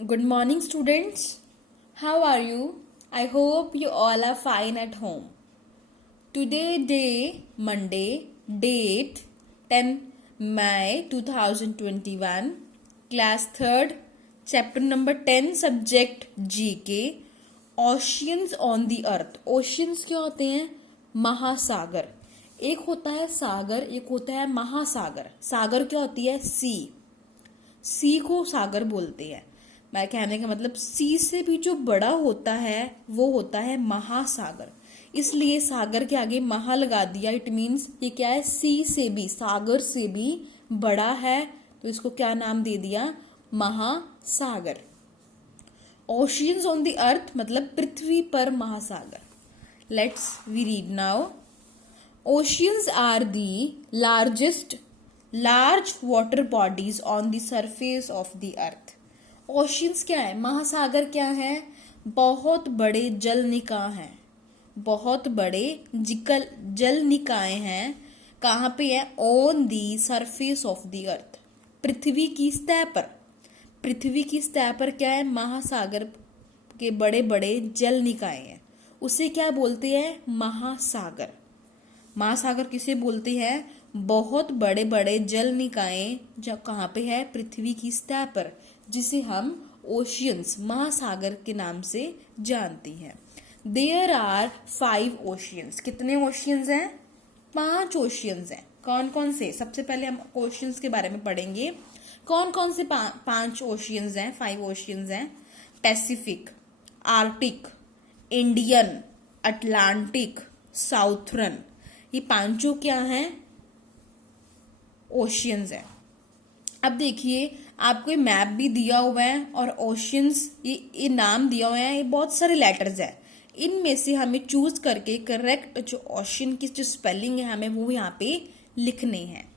Good morning, students. How are you? I hope you all are fine at home. Today, day Monday, date 10 May 2021, class 3rd, chapter number 10, subject GK, Oceans on the Earth. Oceans क्या होते हैं? महासागर. एक होता है सागर, एक होता है महासागर. सागर क्या होती है? सी को सागर बोलते हैं. मैं कहने का मतलब सी से भी जो बड़ा होता है वो होता है महासागर. इसलिए सागर के आगे महा लगा दिया. इट मीन्स ये क्या है? सी से भी, सागर से भी बड़ा है, तो इसको क्या नाम दे दिया? महासागर. ओशियंस ऑन द अर्थ मतलब पृथ्वी पर महासागर. Let's we read now. Oceans are the large water bodies on the surface of the earth. Oceans क्या है? महासागर क्या है? बहुत बड़े जल निकाय हैं. बहुत बड़े जल निकाय हैं. कहाँ पे है? On the surface of the earth. पृथ्वी की सतह पर. पृथ्वी की सतह पर क्या है? महासागर के बड़े बड़े जल निकाय हैं. उसे क्या बोलते हैं? महासागर. महासागर किसे बोलते हैं? बहुत बड़े बड़े जल निकाय जो कहाँ पे है? पृथ्वी की सतह पर, जिसे हम ओशियंस, महासागर के नाम से जानती हैं. There are 5 oceans. कितने ओशियंस हैं? 5 ओशियंस हैं. कौन कौन से? सबसे पहले हम ओशियंस के बारे में पढ़ेंगे. कौन कौन से 5 ओशियंस हैं? 5 ओशियंस हैं. Pacific, Arctic, Indian, Atlantic, southern. ये पांचों क्या हैं? ओशियंस हैं. अब देखिए, आपको ये मैप भी दिया हुआ है और ओशियंस ये नाम दिया हुआ है. ये बहुत सारे लेटर्स हैं. इनमें से हमें चूज करके करेक्ट जो ओशियन की जो स्पेलिंग है हमें वो यहाँ पे लिखने हैं.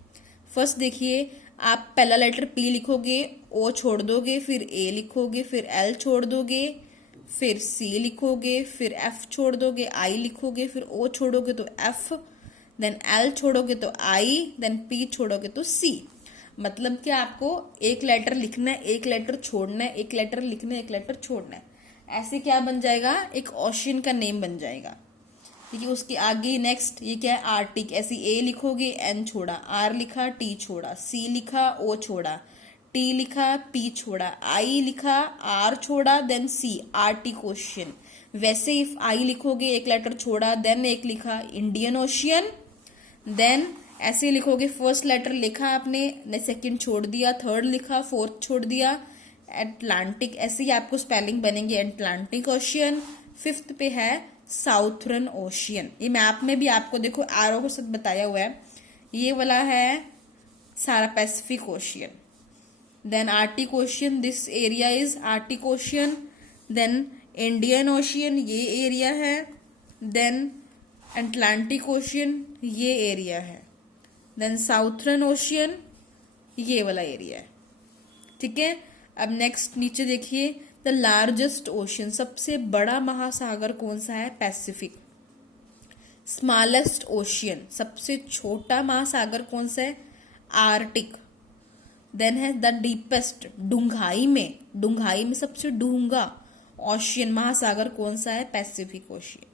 फर्स्ट देखिए, आप पहला लेटर पी लिखोगे, ओ छोड़ दोगे, फिर ए लिखोगे, फिर एल छोड़ दोगे, फिर सी लिखोगे, फिर एफ छोड़ दोगे, आई लिखोगे, फिर ओ छोड़ोगे तो एफ, देन एल छोड़ोगे तो आई, देन पी छोड़ोगे तो सी. मतलब कि आपको एक लेटर लिखना है, एक लेटर छोड़ना है, एक लेटर लिखना है, एक लेटर छोड़ना है. ऐसे क्या बन जाएगा? एक ओशियन का नेम बन जाएगा. ठीक है. उसके आगे नेक्स्ट ये क्या है? आर्टिक. ऐसे ए लिखोगे, एन छोड़ा, आर लिखा, टी छोड़ा, सी लिखा, ओ छोड़ा, टी लिखा, पी छोड़ा, आई लिखा, आर छोड़ा, देन सी, आर्टिक ओशियन. वैसे इफ आई लिखोगे, एक लेटर छोड़ा, देन एक लिखा, इंडियन ओशियन. देन ऐसे लिखोगे, फर्स्ट लेटर लिखा आपने, सेकंड छोड़ दिया, थर्ड लिखा, फोर्थ छोड़ दिया, अटलांटिक. ऐसे ही आपको स्पेलिंग बनेंगे, अटलांटिक ओशियन. फिफ्थ पे है साउथर्न ओशियन. ये मैप में भी आपको देखो आरो के साथ बताया हुआ है. ये वाला है सारा Pacific Ocean. Then Arctic Ocean, this area is Arctic Ocean. Then Indian Ocean, ये एरिया है. देन अटलांटिक ओशियन, ये एरिया है. देन साउथर्न ओशियन, ये वाला एरिया है. ठीक है. अब नेक्स्ट नीचे देखिए, द लार्जेस्ट ओशियन, सबसे बड़ा महासागर कौन सा है? पैसिफिक. स्मॉलेस्ट ओशियन, सबसे छोटा महासागर कौन सा है? आर्टिक. देन है द डीपेस्ट, डूंघाई में सबसे डूंगा ओशियन महासागर कौन सा है? Pacific ocean.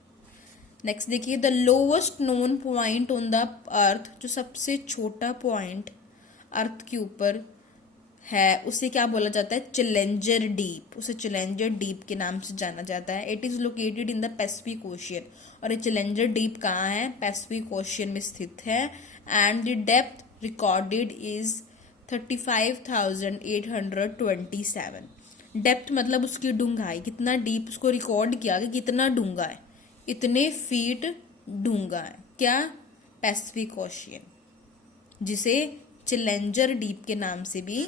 नेक्स्ट देखिए, the lowest known point on the earth, जो सबसे छोटा पॉइंट अर्थ के ऊपर है उसे क्या बोला जाता है? Challenger deep. उसे चैलेंजर डीप के नाम से जाना जाता है. It is located in the Pacific ocean. और ये चैलेंजर डीप कहाँ है? पैसिफिक ओशियन में स्थित है. And the depth recorded is 35,827. Depth मतलब उसकी डूंघाई, कितना डीप उसको रिकॉर्ड किया कि कितना डूंगा है. इतने फीट डूंगा है. क्या? पैसिफिक ओशियन, जिसे चैलेंजर डीप के नाम से भी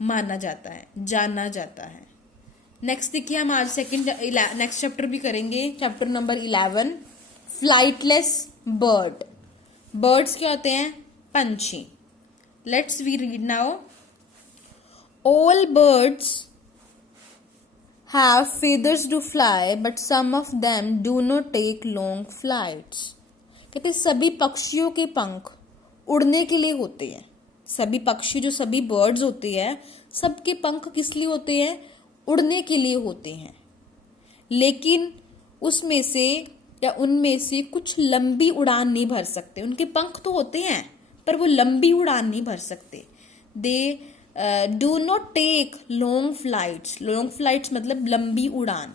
माना जाता है, जाना जाता है. नेक्स्ट देखिए, हम आज नेक्स्ट चैप्टर भी करेंगे. Chapter number 11, flightless bird. Birds क्या होते हैं? पंछी. Let's we read now. All birds have feathers to fly, but some of them do not take long flights. कहते सभी पक्षियों के पंख उड़ने के लिए होते हैं. सभी पक्षी जो सभी बर्ड्स होते हैं सबके पंख किस लिए होते हैं? उड़ने के लिए होते हैं। लेकिन उसमें से या उनमें से कुछ लंबी उड़ान नहीं भर सकते। उनके पंख तो होते हैं पर वो लंबी उड़ान नहीं भर सकते। They do not take long flights. Long flights मतलब लंबी उड़ान।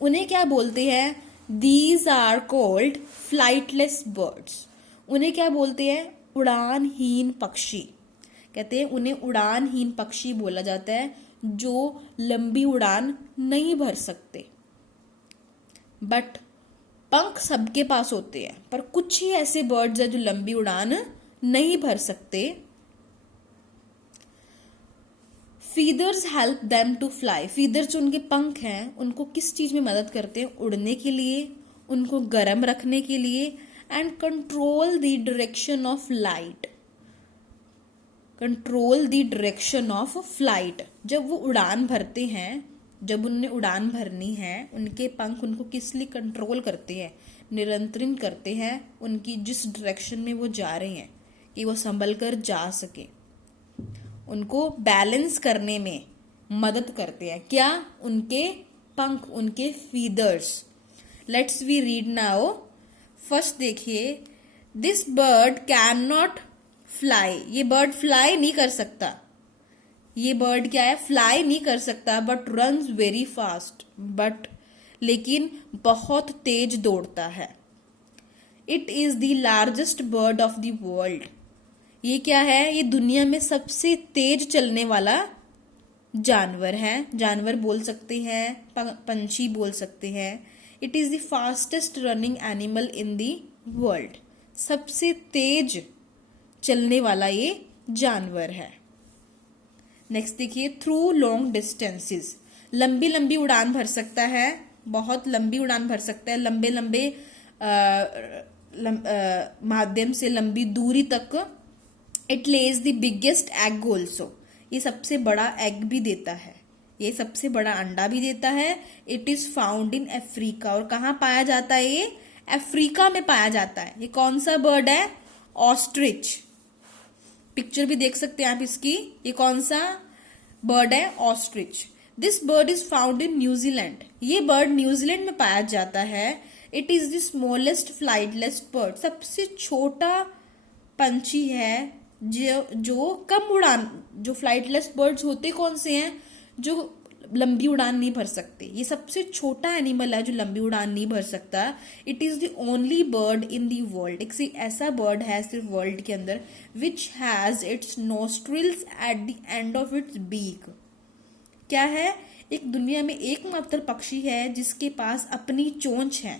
उन्हें क्या बोलते हैं? These are called flightless birds. उन्हें क्या बोलते हैं? उड़ानहीन पक्षी। कहते हैं उन्हें उड़ानहीन पक्षी बोला जाता है जो लंबी उड़ान नहीं भर सकते। बट पंख सबके पास होते हैं, पर कुछ ही ऐसे बर्ड्स हैं जो लंबी उड़ान नहीं भर सकते। Feathers help them to fly. Feathers जो उनके पंख हैं उनको किस चीज में मदद करते हैं? उड़ने के लिए, उनको गर्म रखने के लिए, and control the direction of light. Control the direction of flight. जब वो उड़ान भरते हैं, जब उन्हें उड़ान भरनी है, उनके पंख उनको किस लिए कंट्रोल करते हैं? नियंत्रित करते हैं उनकी जिस डायरेक्शन में वो जा रहे हैं, कि वो संभल कर जा सके। उनको बैलेंस करने में मदद करते हैं। क्या? उनके पंख, उनके feathers. Let's we read now. First देखिए, this bird can not fly. ये बर्ड फ्लाई नहीं कर सकता। ये बर्ड क्या है? फ्लाई नहीं कर सकता, but runs very fast. But लेकिन बहुत तेज दौड़ता है। It is the largest bird of the world. ये क्या है? ये दुनिया में सबसे तेज चलने वाला जानवर है। जानवर बोल सकते हैं, पंछी बोल सकते हैं। It is the fastest running animal in the world. सबसे तेज चलने वाला ये जानवर है। नेक्स्ट देखिए, थ्रू लॉन्ग डिस्टेंसेस। लंबी लंबी उड़ान भर सकता है, बहुत लंबी उड़ान भर सकता है। लंबे लंबे माध्यम से लंबी दूरी तक। It Lay's the biggest egg also. ये सबसे बड़ा एग भी देता है, ये सबसे बड़ा अंडा भी देता है। It is found in Africa. और कहाँ पाया जाता है ये? अफ्रीका में पाया जाता है। ये कौन सा बर्ड है? ऑस्ट्रिच। पिक्चर भी देख सकते हैं आप इसकी। ये कौन सा बर्ड है? Ostrich. This bird is found in New Zealand. ये बर्ड न्यूजीलैंड में पाया जाता है। It is the smallest flightless bird. सबसे छोटा पंछी है जो कम उड़ान, जो फ्लाइटलेस बर्ड्स होते कौन से हैं? जो लंबी उड़ान नहीं भर सकते। ये सबसे छोटा एनिमल है जो लंबी उड़ान नहीं भर सकता। It is the only bird in the world. एक ऐसा बर्ड है सिर्फ वर्ल्ड के अंदर which has its nostrils at the end of its beak. क्या है? एक दुनिया में एकमात्र पक्षी है जिसके पास अपनी चोंच है।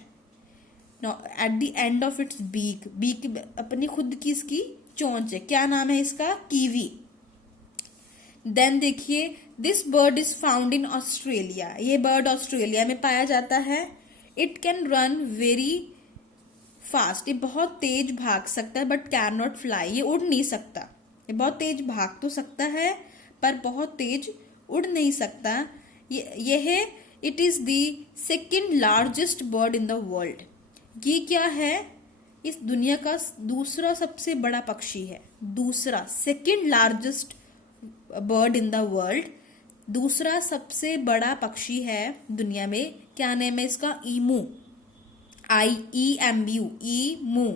At the end of its beak. Beak अपनी खुद की इसकी चोंच है। क्या नाम है इसका? कीवी। देन देखिए, this bird is found in Australia. ये बर्ड ऑस्ट्रेलिया में पाया जाता है। It can run very fast. ये बहुत तेज भाग सकता है, बट कैन नॉट फ्लाई। ये उड़ नहीं सकता। ये बहुत तेज भाग तो सकता है पर बहुत तेज उड़ नहीं सकता। ये है, it is the second largest bird in the world. ये क्या है? इस दुनिया का दूसरा सबसे बड़ा पक्षी है। दूसरा, second largest bird in the world. दूसरा सबसे बड़ा पक्षी है दुनिया में। क्या नाम है इसका? Emu. IEMU, emu.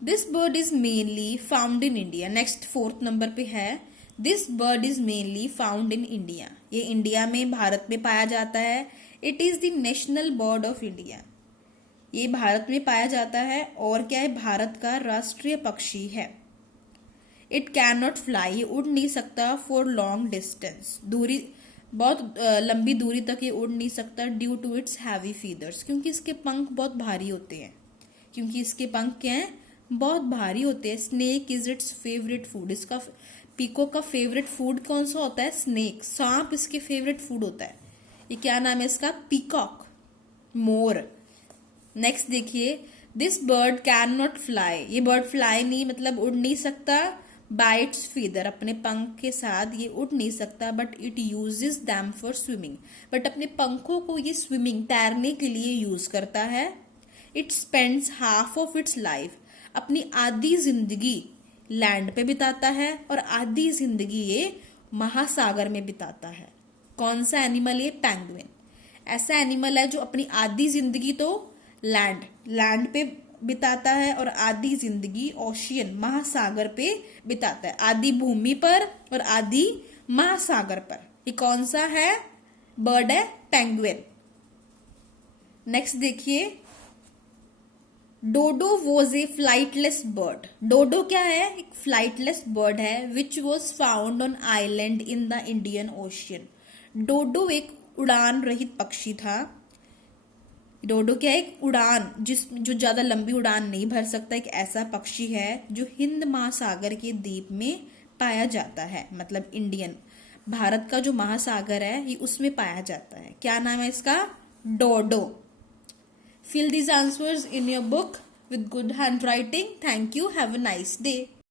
This bird is mainly found in India. Next fourth number पे है, this bird is mainly found in India. ये इंडिया में, भारत में पाया जाता है। It is the national bird of India. ये भारत में पाया जाता है और क्या है? भारत का राष्ट्रीय पक्षी है। It can not fly. उड़ नहीं सकता फॉर लॉन्ग डिस्टेंस। दूरी, बहुत लंबी दूरी तक ये उड़ नहीं सकता। Due to its heavy feathers. क्योंकि इसके पंख बहुत भारी होते हैं। क्योंकि इसके पंख क्या हैं? बहुत भारी होते हैं। Snake is it's favourite food. इसका पीकॉक का फेवरेट फूड कौन सा होता है? स्नेक। सांप इसके फेवरेट फूड होता है। ये क्या नाम है इसका? पीकॉक, मोर। नेक्स्ट देखिए, this bird can not fly. ये बर्ड फ्लाई नहीं मतलब उड़ नहीं सकता। बाय इट्स फीदर, अपने पंख के साथ ये उड़ नहीं सकता। But it uses them for swimming. But अपने पंखों को ये स्विमिंग, तैरने के लिए यूज करता है। It spends half of its life. अपनी आधी जिंदगी लैंड पे बिताता है और आधी जिंदगी ये महासागर में बिताता है। कौन सा एनिमल है? पेंगुइन। ऐसा एनिमल है जो अपनी आधी जिंदगी तो लैंड पे बिताता है और आधी जिंदगी ओशियन महासागर पे बिताता है। आधी भूमि पर और आधी महासागर पर। ये कौन सा है? बर्ड है पेंगुइन। नेक्स्ट देखिए, dodo was a flightless bird. Dodo क्या है? एक फ्लाइटलेस बर्ड है which was found on island in the Indian ocean. Dodo एक उड़ान रहित पक्षी था। डोडो क्या है? एक उड़ान जो ज्यादा लंबी उड़ान नहीं भर सकता, एक ऐसा पक्षी है जो हिंद महासागर के द्वीप में पाया जाता है। मतलब इंडियन भारत का जो महासागर है ये उसमें पाया जाता है। क्या नाम है इसका? डोडो। Fill these answers in your book with good handwriting. Thank you. Have a nice day.